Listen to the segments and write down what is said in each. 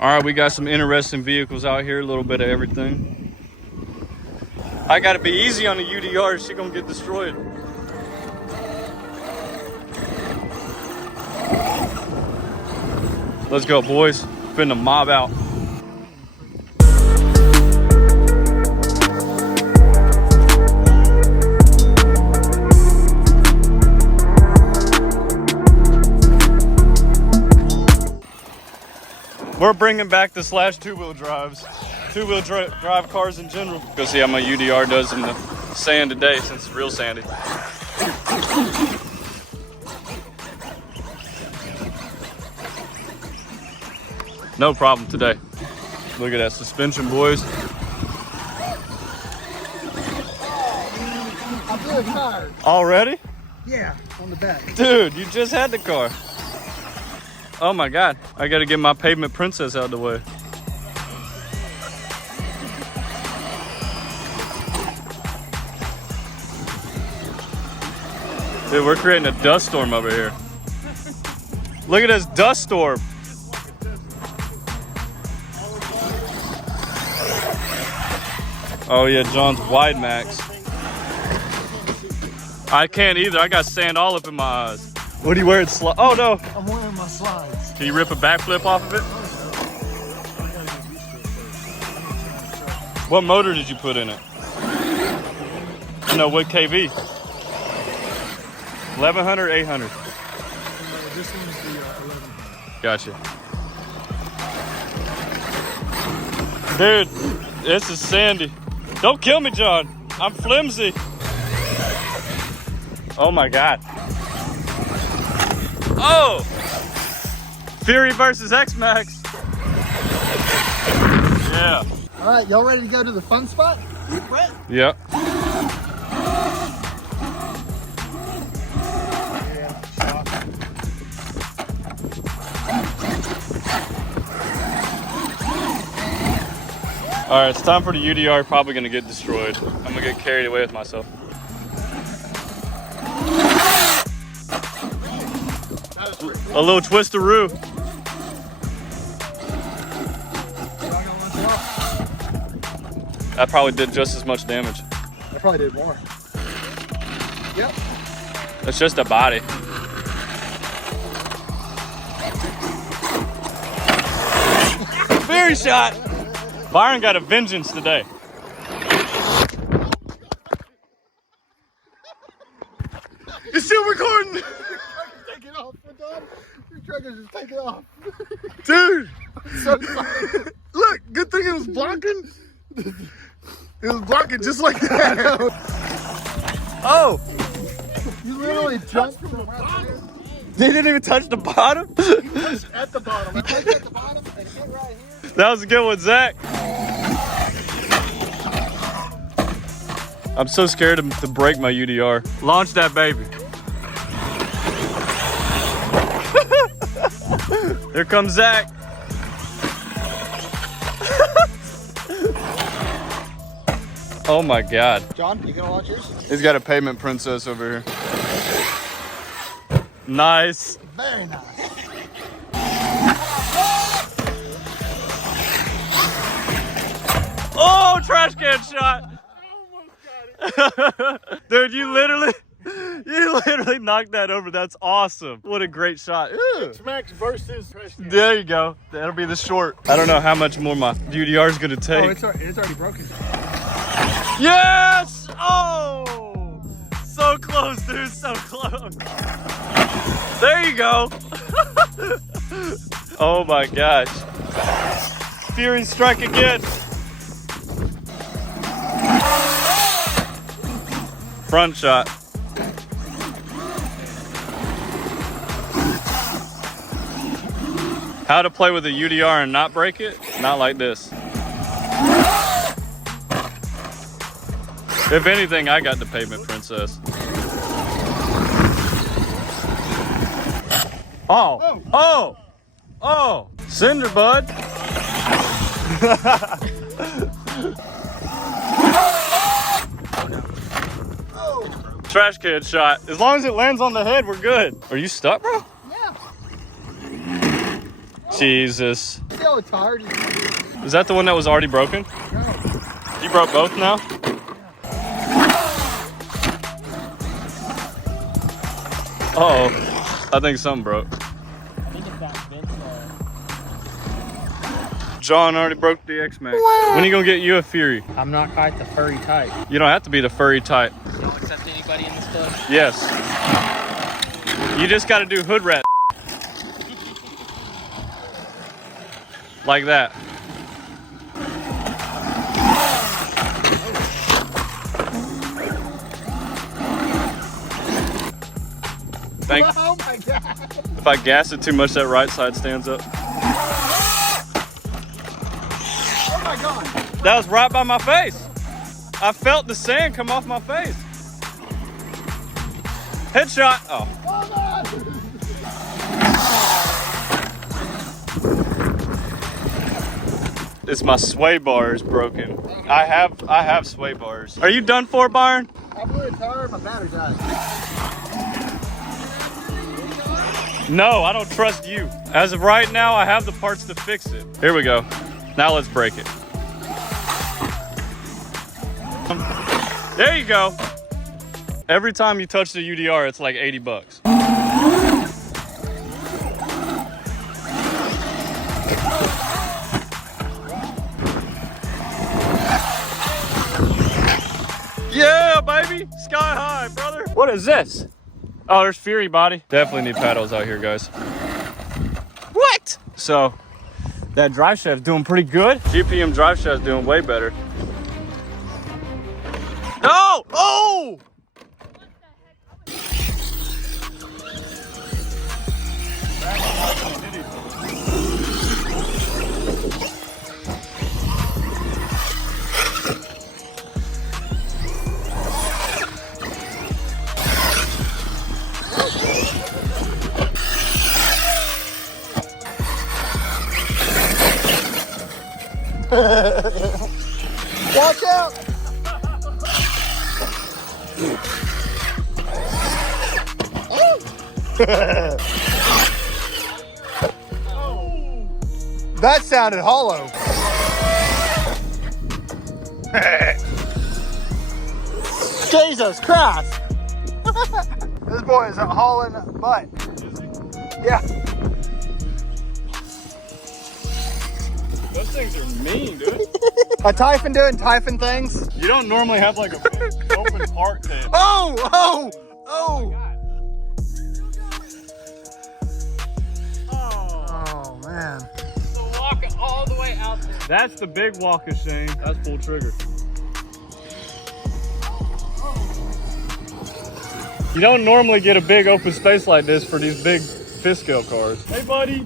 All right, we got some interesting vehicles out here, a little bit of everything. I gotta be easy on the UDR, she gonna get destroyed. Let's go, boys. Finna mob out. We're bringing back the Slash two-wheel drives. Two-wheel drive cars in general. Go see how my UDR does in the sand today since it's real sandy. No problem today. Look at that suspension, boys. I'm really tired. Already? Yeah, on the back. Dude, you just had the car. Oh my God, I gotta get my pavement princess out of the way. Dude, we're creating a dust storm over here. Look at this dust storm. Oh yeah, John's wide max. I can't either, I got sand all up in my eyes. What are you wearing? Oh no! I'm wearing my slides. Can you rip a backflip off of it? What motor did you put in it? No, what KV? 1100, 800? This one's the 1100. Gotcha. Dude, this is sandy. Don't kill me, John. I'm flimsy. Oh my God. Oh! Fury versus Xmaxx. Yeah. All right, y'all ready to go to the fun spot? Brett? Yep. All right, it's time for the UDR. Probably gonna get destroyed. I'm gonna get carried away with myself. A little twistaroo. That probably did just as much damage. I probably did more. Yep. It's just a body. Very shot. Byron got a vengeance today. You still recording? Take it off, Don. Your truckers just take it off. Dude. So sorry. Look, good thing it was blocking. It was blocking just like that. Oh. You literally jumped from right there. They didn't even touch the bottom? You touched at the bottom. I touched at the bottom and hit right here. That was a good one, Zach. I'm so scared to break my UDR. Launch that baby. Here comes Zach. Oh my God. John, you gonna launch yours? He's got a pavement princess over here. Nice. Very nice. Oh, trash can shot. Dude, you literally knocked that over. That's awesome. What a great shot. Xmaxx versus trash can. There you go. That'll be the short. I don't know how much more my UDR is going to take. Oh, it's already broken. Yes! Oh! So close, dude. So close. There you go. Oh my gosh. Fury strike again. Front shot. How to play with a UDR and not break it? Not like this. If anything, I got the pavement princess. Oh, oh, oh, cinder bud. Trash can shot. As long as it lands on the head, we're good. Are you stuck, bro? Yeah. Jesus. see how tired he is? Is that the one that was already broken? No. You broke both now? Uh-oh. I think something broke. John already broke the Xmaxx. When are you gonna get you a Fury? I'm not quite the furry type. You don't have to be the furry type. You don't accept anybody in this club? Yes. You just gotta do hood rat. Like that. Oh my God. If I gas it too much, that right side stands up. Oh my God. That was right by my face. I felt the sand come off my face. Headshot. Oh. It's my sway bars broken. I have sway bars. Are you done for, Byron? I blew a tire, my battery died. No, I don't trust you. As of right now, I have the parts to fix it. Here we go. Now let's break it. There you go. Every time you touch the UDR, it's like 80 bucks. Yeah, baby. Sky high, brother. What is this? Oh, there's Fury body. Definitely need paddles out here, guys. What? So, that drive shaft's doing pretty good. GPM drive shaft's doing way better. No! Oh! Watch out! That sounded hollow. Jesus Christ! This boy is hauling butt. Yeah. Those things are mean, dude. A Typhon doing Typhon things. You don't normally have like a open part tip. Oh! Oh! Oh! Oh man. So walk it all the way out there. That's the big walk of shame. That's full trigger. You don't normally get a big open space like this for these big fifth scale cars. Hey, buddy.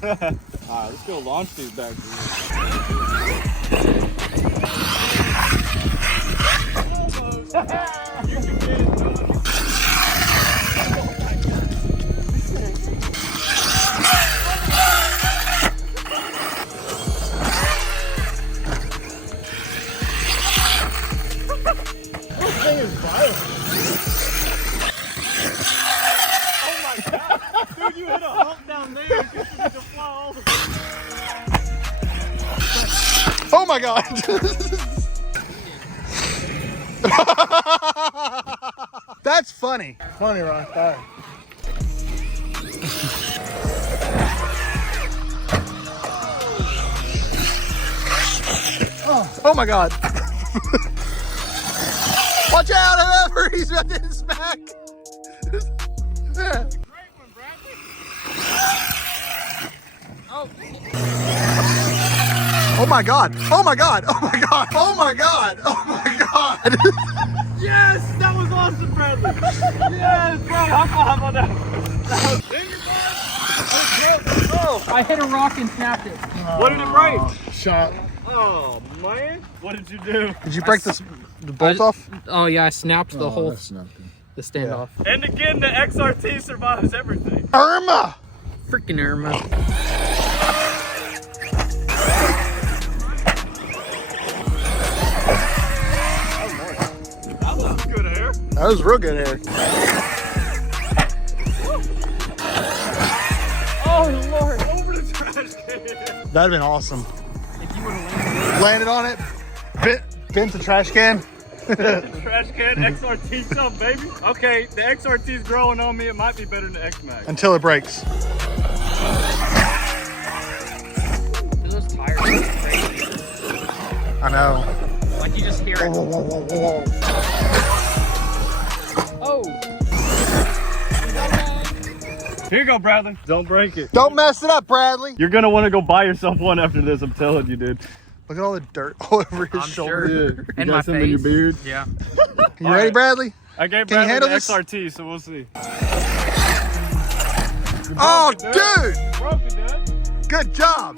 All right, let's go launch these back here. This thing is violent. Oh my God. Dude, you hit a hump down there. You need to fly all the way. Oh my God. That's funny. Funny, Ron. Sorry. Oh my God. Watch out, whoever he's about to smack. Oh my God. Oh my God. Oh my God. Oh my God. Oh my God. Yes, that was awesome, Bradley. Yes, bro. How about that? Oh, I hit a rock and snapped it. what did it break? Shot. Oh man, what did you do? Did you break the bolt off? Oh yeah, I snapped the whole the standoff. And again, the XRT survives everything. Arrma. Freaking Arrma. That was good air. That was real good air. Oh Oh Lord. Over the trash can. That'd have been awesome. If you would have Landed on it, bent the trash can. Trash can XRT jump, baby. Okay, the XRT's growing on me. It might be better than the Xmaxx. Until it breaks. those tires are crazy. I know. Like you just hear it. Whoa, whoa, whoa, whoa, whoa. Oh. Here you go, Bradley. Don't break it. Don't mess it up, Bradley. You're gonna want to go buy yourself one after this. I'm telling you, dude. Look at all the dirt all over his shoulder. Sure. You And got my some face. in your beard. Yeah. You ready, Bradley? I gave Can you Bradley handle the this? XRT, so we'll see. Oh, it, dude! You broke it, dude. Good job.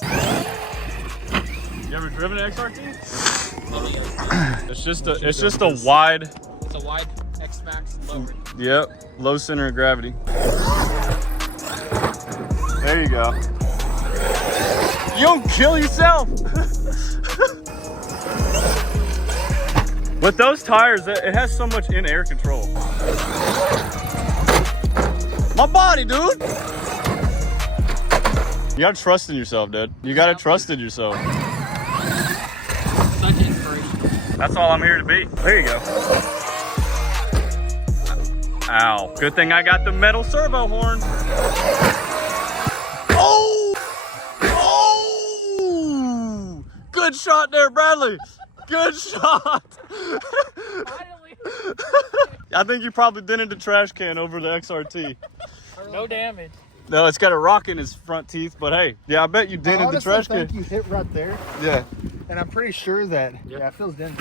You ever driven an XRT? It's just a wide. It's a wide Xmaxx lower. Yep, low center of gravity. There you go. You don't kill yourself. With those tires, it has so much in-air control. My body, dude. You gotta trust in yourself, dude. You gotta trust in yourself. Such inspiration. That's all I'm here to be. There you go. Ow. Good thing I got the metal servo horn. Oh! Oh! Good shot there, Bradley. Good shot. Finally. I think you probably dented the trash can over the XRT. No damage. No, it's got a rock in his front teeth, but hey, yeah, I bet you dented the trash can. you hit right there, Yeah. and I'm pretty sure that it feels dented.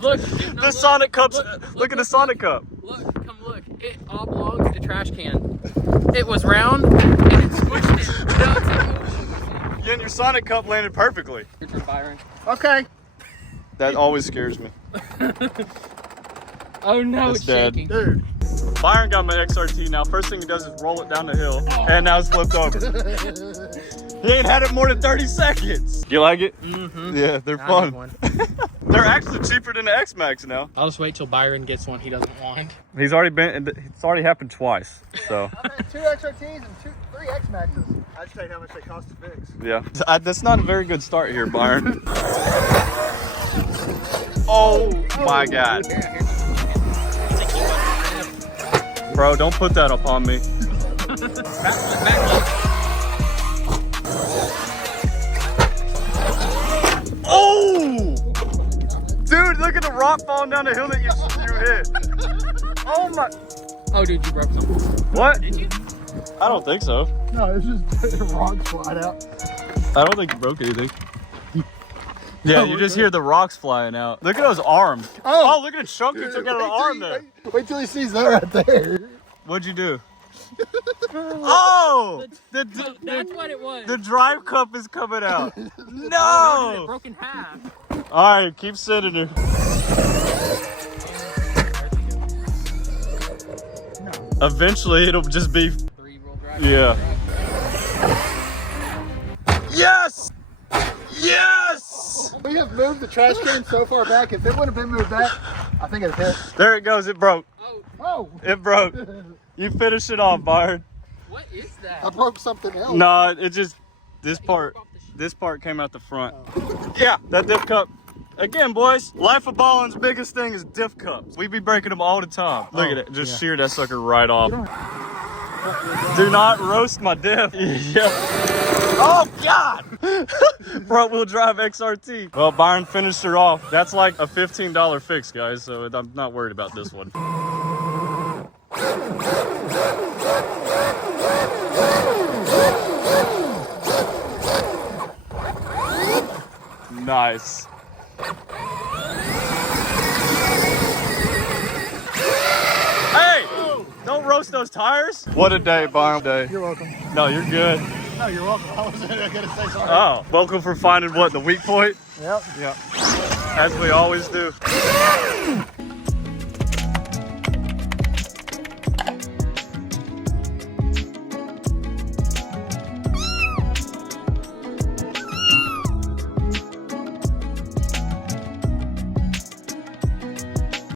Look. Dude, The Sonic Cups. Look at the Sonic Cup. Look, come look. It oblongs the trash can. It was round and it squished it. Now it's like, Yeah, and your Sonic Cup landed perfectly. Good for Byron. Okay. That always scares me. Oh no, It's it's dead. shaking. Dude. Byron got my XRT now. First thing he does is roll it down the hill, and now it's flipped over. He ain't had it more than 30 seconds. You like it? Mm-hmm. Yeah, they're I fun. need one. They're actually cheaper than the Xmaxx now. I'll just wait till Byron gets one he doesn't want. It's already happened twice. So I've had 2 XRTs and 3 Xmaxes. I just tell you how much they cost to fix. yeah, that's not a very good start here, Byron. Oh my God, bro! Don't put that up on me. Oh! Dude, look at the rock falling down the hill that you hit. Oh my... Oh, dude, you broke something. What? Did you? I don't think so. No, it's just rocks flying out. I don't think you broke anything. Yeah, you just hear the rocks flying out. Look at those arms. Oh, look at the chunk you took out of the arm there. Wait till he sees that right there. What'd you do? Oh! That's what it was. The drive cup is coming out. It No! broke in half. All right, keep sitting there. Eventually, it'll just be... 3-wheel drive. Yeah. Yes! Yes! We have moved the trash can so far back. If it wouldn't have been moved back, I think it'd hit. There it goes. It broke. Oh, Oh, It broke. You finish it off, Byron. what is that? I broke something else. No, it just... This part came out the front. Yeah, that diff cup. Again, boys, Life of Ballen's biggest thing is diff cups. We be breaking them all the time. Look at it. Just shear that sucker right off. Do not roast my diff. Yeah. Oh, God! Front wheel drive XRT. Well, Byron finished her off. That's like a $15 fix, guys, so I'm not worried about this one. Nice. Hey! Don't roast those tires. What a day, Byron. Day. You're welcome. No, you're good. No, you're welcome. I wasn't gonna say sorry. Oh, welcome for finding what, the weak point? Yep. Yeah. As we always do.